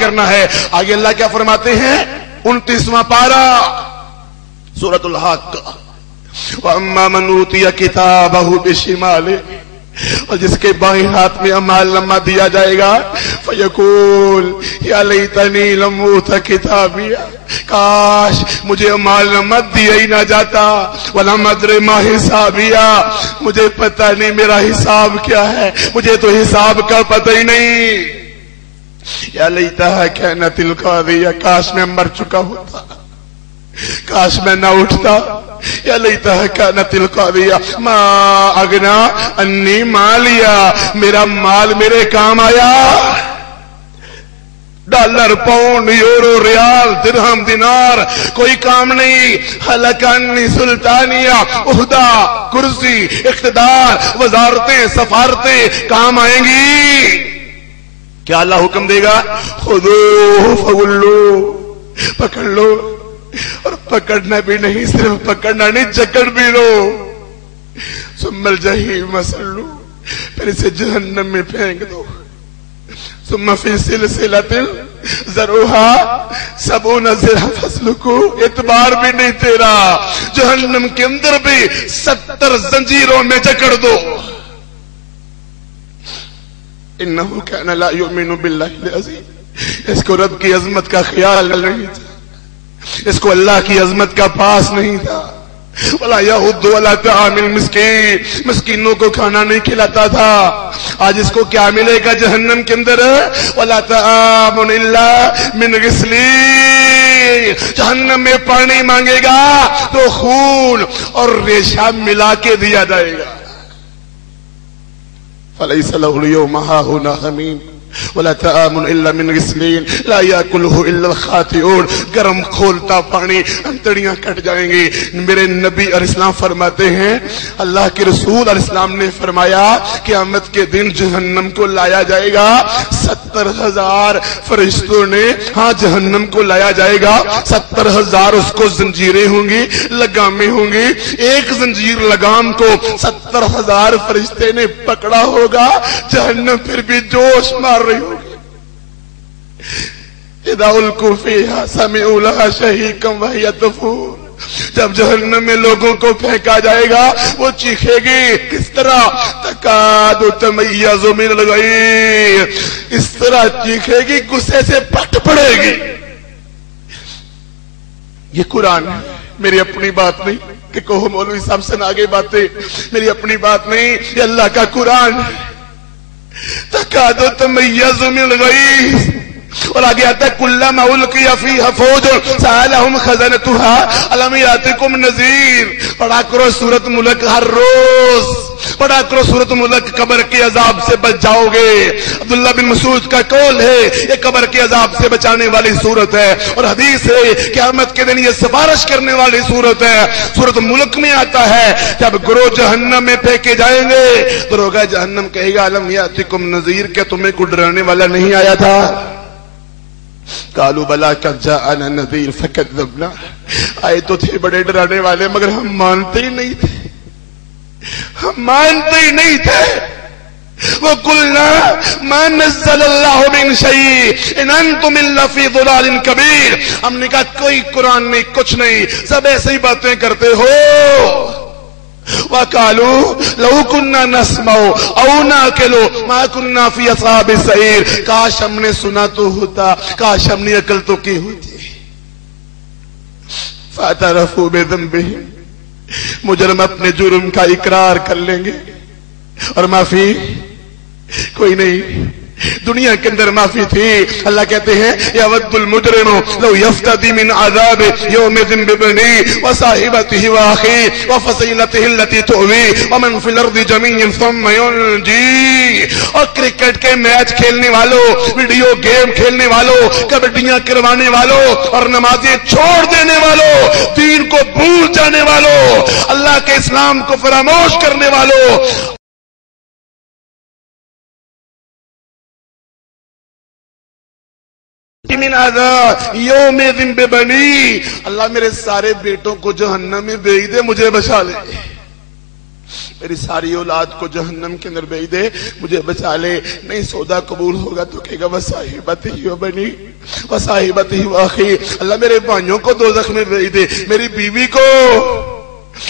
کرنا ہے. آگے اللہ کیا فرماتے ہیں؟ 29واں پارہ سورۃ الحاقہ. وَأَمَّا مَنْ أُوتِيَ كِتَابَهُ بِشِمَالِهِ، اور جس کے بائیں ہاتھ میں اعمال نامہ دیا جائے گا فَيَقُولُ يَا لَيْتَنِي لَمْ أُوتَ كِتَابِيَهْ، کاش مجھے اعمال نامہ دیا ہی نہ جاتا. وَلَمْ أَدْرِ مَا حِسَابِيَهْ، مجھے پتہ نہیں میرا حساب کیا ہے، مجھے تو حساب کا پتہ ہی نہیں. یا لیتہا کانت القاضیہ، کاش میں مر چکا ہوتا، کاش میں نہ اٹھتا. یا لیتہا کانت القاضیہ ما اغنا انی مالیا، میرا مال میرے کام آیا. ڈالر، پاؤنڈ، یورو، ریال، درہم، دینار کوئی کام نہیں. ہلک انی سلطانیہ، عہدہ، کرسی، اقتدار، وزارتیں، سفارتیں کام آئیں گی. کیا اللہ حکم دے گا؟ خذوہ فغلوہ، پکڑ لو. اور پکڑنا بھی نہیں، صرف پکڑنا نہیں، جکڑ بھی لو. ثم الجحیم صلوہ، پھر اسے جہنم میں پھینک دو. ثم فی سلسلۃ ذرعها 70 ذراعًا فاسلکوہ، اعتبار بھی نہیں تیرا، جہنم کے اندر بھی 70 زنجیروں میں جکڑ دو. انہو کان لا یؤمن باللہ العظیم، اس کو رب کی عظمت کا خیال نہیں تھا، اس کو اللہ کی عظمت کا پاس نہیں تھا. وَلَا يَحُضُّ وَلَا طَعَامِ الْمِسْكِينِ، مسکینوں کو کھانا نہیں کھلاتا تھا. آج اس کو کیا ملے گا جہنم کے اندر؟ وَلَا طَعَامٌ إِلَّا مِنْ غِسْلِينٍ، جہنم میں پانی مانگے گا تو خون اور ریشہ ملا کے دیا جائے گا. فَلَيْسَ لَهُ الْيَوْمَ هَاهُنَا حَمِيمٌ وَلَا طَعَامٌ إِلَّا مِنْ غِسْلِينٍ لَا يَأْكُلُهُ إِلَّا الْخَاطِئُونَ. گرم کھولتا پانی، انتڑیاں کٹ جائیں گی. میرے نبی علیہ السلام فرماتے ہیں، اللہ کے رسول علیہ السلام نے فرمایا قیامت کے دن جہنم کو لایا جائے گا. 70,000 فرشتوں نے، ہاں جہنم کو لایا جائے گا. 70,000 اس کو زنجیریں ہوں گی، لگامیں ہوں گی. ایک زنجیر لگام کو 70,000 فرشتے نے پکڑا ہوگا. جہنم پھر بھی جوش مار رہی ہوگی. اذا القوا فیہا سمعوا لہا شہیقا وہی تفور، جب جہنم میں لوگوں کو پھینکا جائے گا وہ چیخے گی. کس طرح؟ تکاد تمیز من الغیظ، اس طرح چیخے گی غصے سے پھٹ پڑے گی. یہ قرآن ہے، میری اپنی بات نہیں کہ کہو مولوی صاحب سے آگے باتیں، میری اپنی بات نہیں، یہ اللہ کا قرآن ہے. تکاد تمیز من الغیظ، اور آگے آتا ہے کلما القی فیہا فوج سألہم خزنتہا الم یاتکم نذیر. پڑھا کرو سورۃ ملک ہر روز، پڑھا کرو سورۃ ملک، قبر کے عذاب سے بچ جاؤ گے. عبداللہ بن مسعود کا قول ہے یہ قبر کے عذاب سے بچانے والی سورت ہے، اور حدیث ہے قیامت کے دن یہ سفارش کرنے والی سورت ہے. سورۃ ملک میں آتا ہے جب گروہ جہنم میں پھینکے جائیں گے تو داروغہ جہنم کہے گا الم یاتکم نذیر، کیا تمہیں کوئی ڈرانے والا نہیں آیا تھا؟ قالوا بلا قد جاءنا نذیر فکذبنا، آئے تو تھے بڑے ڈرانے والے مگر ہم مانتے ہی نہیں تھے، ہم مانتے ہی نہیں تھے. وَقُلْنَا مَا نَزَّلَ اللَّهُ مِنْ شَيْءٍ إِنْ أَنْتُمْ إِلَّا فِي ضَلَالٍ كَبِيرٍ. ہم نے کہا کوئی قرآن نہیں، کچھ نہیں، سب ایسے ہی باتیں کرتے ہو. وَقَالُوا لَوْ كُنَّا نَسْمَعُ أَوْ نَعْقِلُ مَا كُنَّا فِي أَصْحَابِ السَّعِيرِ. کاش ہم نے سنا تو ہوتا، کاش ہم نے عقل تو کی ہوتی. فَاعْتَرَفُوا بِذَنبِهِمْ، مجرم اپنے جرم کا اقرار کر لیں گے اور معافی کوئی نہیں. دنیا کے اندر معافی تھی. اللہ کہتے ہیں یود المجرم لو یفتدی من عذاب یومئذ ببنیہ وصاحبتہ واخیہ وفصیلتہ التی تؤویہ ومن فی الارض جميعا ثم ینجیہ. اور کرکٹ کے میچ کھیلنے والوں، ویڈیو گیم کھیلنے والوں، کبڈیاں کروانے والوں اور نمازیں چھوڑ دینے والوں، دین کو بھول جانے والوں، اللہ کے اسلام کو فراموش کرنے والوں، من عذاب یومئذ ببنیہ، اللہ میرے سارے بیٹوں کو جہنم میں بھیج دے، مجھے بچا لے. میری ساری اولاد کو جہنم کے اندر بھیج دے، مجھے بچا لے۔ نہیں سودا قبول ہوگا تو کہے گا وصاحبتی و بنی وصاحبتی و اخی، اللہ میرے بھائیوں کو دوزخ میں بھیج دے، میری بیوی کو،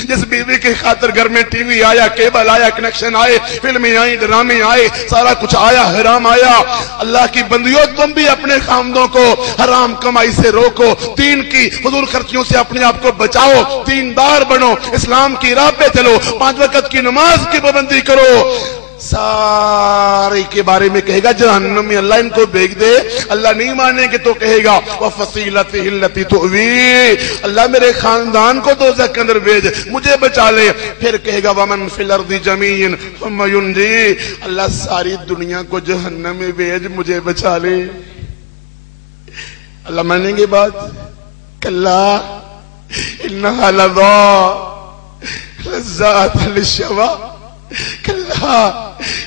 جس بیوی کی خاطر گھر میں ٹی وی آیا، کیبل آیا، کنیکشن آئے، فلمیں آئیں، ڈرامے آئے، سارا کچھ آیا، حرام آیا۔ اللہ کی بندیوں تم بھی اپنے خامدوں کو حرام کمائی سے روکو، دین کی فضول خرچیوں سے اپنے آپ کو بچاؤ، دیندار بنو، اسلام کی راہ پہ چلو، 5 وقت کی نماز کی پابندی کرو۔ سارے کے بارے میں کہے گا جہنم میں اللہ ان کو بھیج دے، اللہ نہیں مانے گے تو کہے گا وَفَصِيلَتِهِ الَّتِي تُؤْوِي، اللہ میرے خاندان کو دوزخ کے اندر بھیج، مجھے بچا لے۔ پھر کہے گا وَمَنْ فِي الْأَرْضِ جَمِيعًا ثُمَّ يُنْجِي، اللہ ساری دنیا کو جہنم میں بھیج، مجھے بچا لے۔ اللہ مانیں گے بات؟ کلا انہا لَظَىٰ لَذَّاتٌ لِلشَّوَىٰ، کلا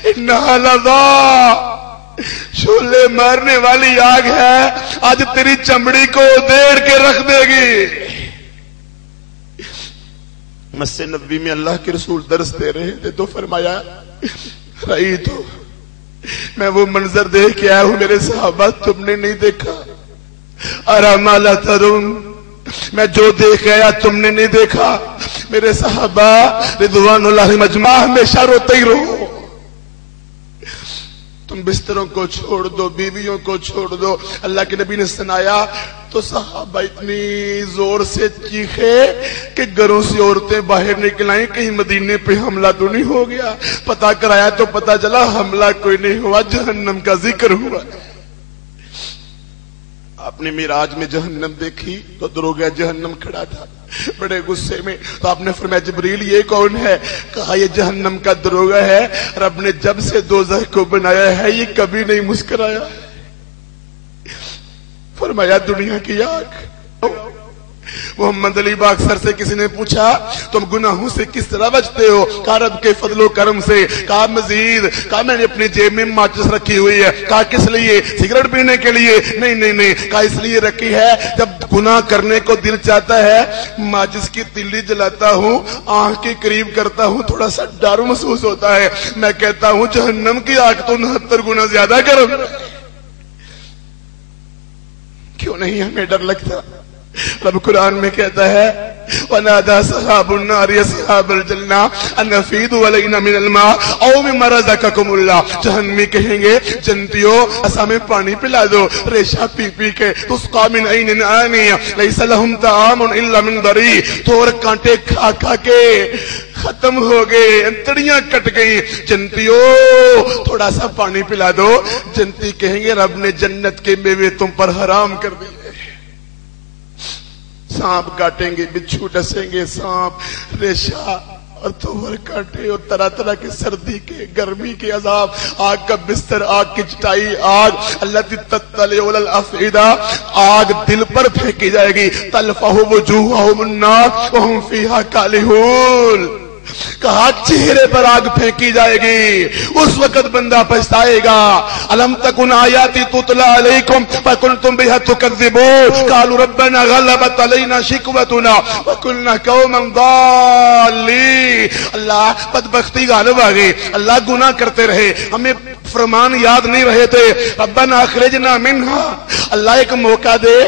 انہا لَظَىٰ شعلے مارنے والی آگ ہے، آج تیری چمڑی کو ادھیڑ کے رکھ دے گی۔ مسجد نبوی میں اللہ کے رسول درس دے رہے تھے تو فرمایا رہی تو میں وہ منظر دیکھ کے آیا ہوں میرے صحابہ تم نے نہیں دیکھا، ارا ما لا ترون، میں جو دیکھ آیا تم نے نہیں دیکھا۔ میرے صحابہ رضوان اللہ مجمع ہمیشہ روتے ہی رہو، تم بستروں کو چھوڑ دو، بیویوں کو چھوڑ دو۔ اللہ کے نبی نے سنایا تو صحابہ اتنی زور سے چیخے کہ گھروں سے عورتیں باہر نکل آئیں، کہیں مدینے پہ حملہ تو نہیں ہو گیا۔ پتہ کرایا تو پتہ چلا حملہ کوئی نہیں ہوا، جہنم کا ذکر ہوا۔ آپ نے معراج میں جہنم دیکھی تو دروغہ جہنم کھڑا تھا بڑے غصے میں، تو آپ نے فرمایا جبریل یہ کون ہے؟ کہا یہ جہنم کا دروغہ ہے، رب نے جب سے دوزخ کو بنایا ہے یہ کبھی نہیں مسکرایا۔ فرمایا دنیا کی آگ۔ محمد علی باکسر سے کسی نے پوچھا تم گناہوں سے کس طرح بچتے ہو؟ کہا رب کے فضل و کرم سے۔ کہا مزید، کہا میں نے اپنی جیب میں ماچس رکھی ہوئی ہے۔ کہا کس لیے؟ سگریٹ پینے کے لیے؟ نہیں، کہا اس لیے رکھی ہے جب گناہ کرنے کو دل چاہتا ہے ماچس کی تلی جلاتا ہوں، آنکھ کے قریب کرتا ہوں، تھوڑا سا ڈر محسوس ہوتا ہے، میں کہتا ہوں جہنم کی آگ تو 69 گنا زیادہ گرم۔ کیوں نہیں ہمیں ڈر لگتا؟ رب قرآن میں کہتا ہے وَنَادَى أَصْحَابُ النَّارِ أَصْحَابَ الْجَنَّةِ أَنْ أَفِيضُوا عَلَيْنَا مِنَ الْمَاءِ أَوْ مِمَّا رَزَقَكُمُ اللَّهُ، جہنمی کہیں گے جنتیوں اس ہمیں پانی پلا دو، ریشہ پی پی کے، تُسْقَىٰ مِنْ عَيْنٍ آنِيَةٍ لَيْسَ لَهُمْ طَعَامٌ إِلَّا مِنْ ضَرِيعٍ، تور کانٹے کھا کھا کے ختم ہو گئے، انتڑیاں کٹ گئی۔ جنتیوں تھوڑا سا پانی پلا دو، جنتی کہیں گے رب نے جنت کے میوے تم پر حرام کر دیے، سانپ کاٹیں گے، بچھو ڈسیں گے، سانپ، ریشہ اور تور کاٹے اور طرح طرح کے سردی کے، گرمی کے عذاب، آگ کا بستر، آگ کی چٹائی، آگ التي تطلع على الافئدہ، آگ دل پر پھینکی جائے گی، تلفح وجوہہم النار وہم فیہا کالحون، کہا چہرے پر آگ پھینکی جائے گی، اس وقت بندہ پچھتائے گا۔ الم تکن آیاتی تتلی علیکم فکنتم بها تکذبون قالوا ربنا غلبت علینا شقوتنا وکنا قوما ضالین، اللہ بدبختی غالب آ گئی، اللہ گناہ کرتے رہے، ہمیں فرمان یاد نہیں رہے تھے، ربنا اخرجنا منہا، اللہ ایک موقع دے،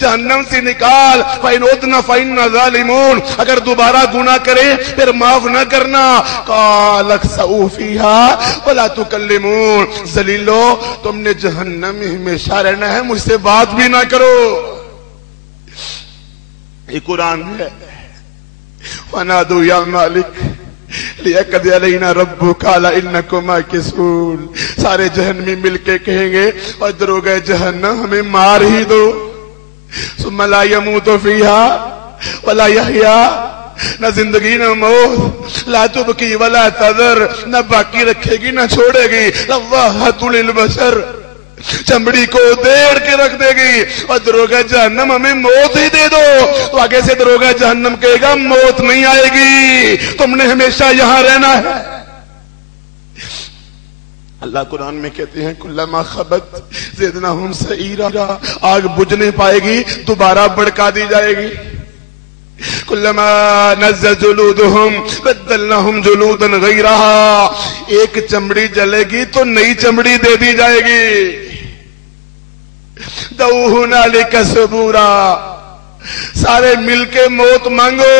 جہنم سے نکال، فَإِنْ عُدْنَا فَإِنَّا ظَالِمُونَ، اگر دوبارہ گناہ کرے پھر معاف نہ کرنا۔ قَالَ اخْسَئُوا فِيهَا وَلَا تُكَلِّمُونَ، ذلیلو تم نے جہنم میں ہمیشہ رہنا ہے، مجھ سے بات بھی نہ کرو۔ یہ قرآن ہے۔ وَنَادُوا يَا مَالِكَ لِيَقْضِيَ عَلَيْنَا رَبُّكَ قَالَ إِنَّكُمْ مَاكِثُونَ، سارے جہنمی مل کے کہیں گے اور دروغہ جہنم ہمیں مار ہی دو، ثم لا يموت فيها ولا يحيا، نہ زندگی نہ موت، لا تبکی ولا تذر، نہ باقی رکھے گی نہ چھوڑے گی، لواحۃ للبشر، چمڑی کو دیڑ کے رکھ دے گی، اور دروغہ جہنم ہمیں موت ہی دے دو، تو آگے سے دروغہ جہنم کہے گا موت نہیں آئے گی، تم نے ہمیشہ یہاں رہنا ہے۔ اللہ قرآن میں کہتے ہیں کلما خبت زدناہم سعیرا، آگ بجھنے پائے گی دوبارہ بڑھکا دی جائے گی۔ کلما نضجت جلودہم بدلناہم جلودا غیرہا، ایک چمڑی جلے گی تو نئی چمڑی دے دی جائے گی. دعوا ہنالک ثبورا، سارے مل کے موت مانگو،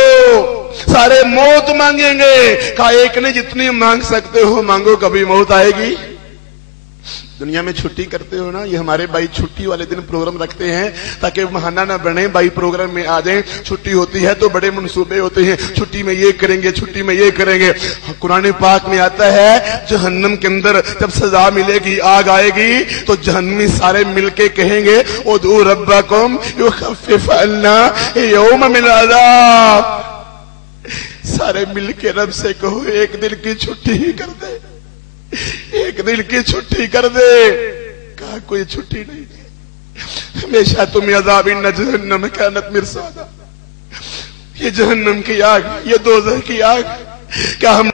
سارے موت مانگیں گے. کہا ایک نے جتنی مانگ سکتے ہو مانگو، کبھی موت آئے گی. دنیا میں چھٹی کرتے ہو نا، یہ ہمارے بھائی چھٹی والے دن پروگرام رکھتے ہیں تاکہ بہانہ نہ بنے، بھائی پروگرام میں آ جائیں. چھٹی ہوتی ہے تو بڑے منصوبے ہوتے ہیں، چھٹی میں یہ کریں گے، چھٹی میں یہ کریں گے. قرآن پاک میں آتا ہے جہنم کے اندر جب سزا ملے گی، آگ آئے گی تو جہنمی سارے مل کے کہیں گے ادعوا ربکم یخفف عنا یوما من العذاب. سارے مل کے رب سے کہو ایک دن کی چھٹی ہی کر دے، ایک دن کی چھٹی کر دے. کہا کوئی چھٹی نہیں دی، ہمیشہ تمہیں عذاب ان جہنم کانت مرصادا. یہ جہنم کی آگ، یہ دوزخ کی آگ، کیا ہم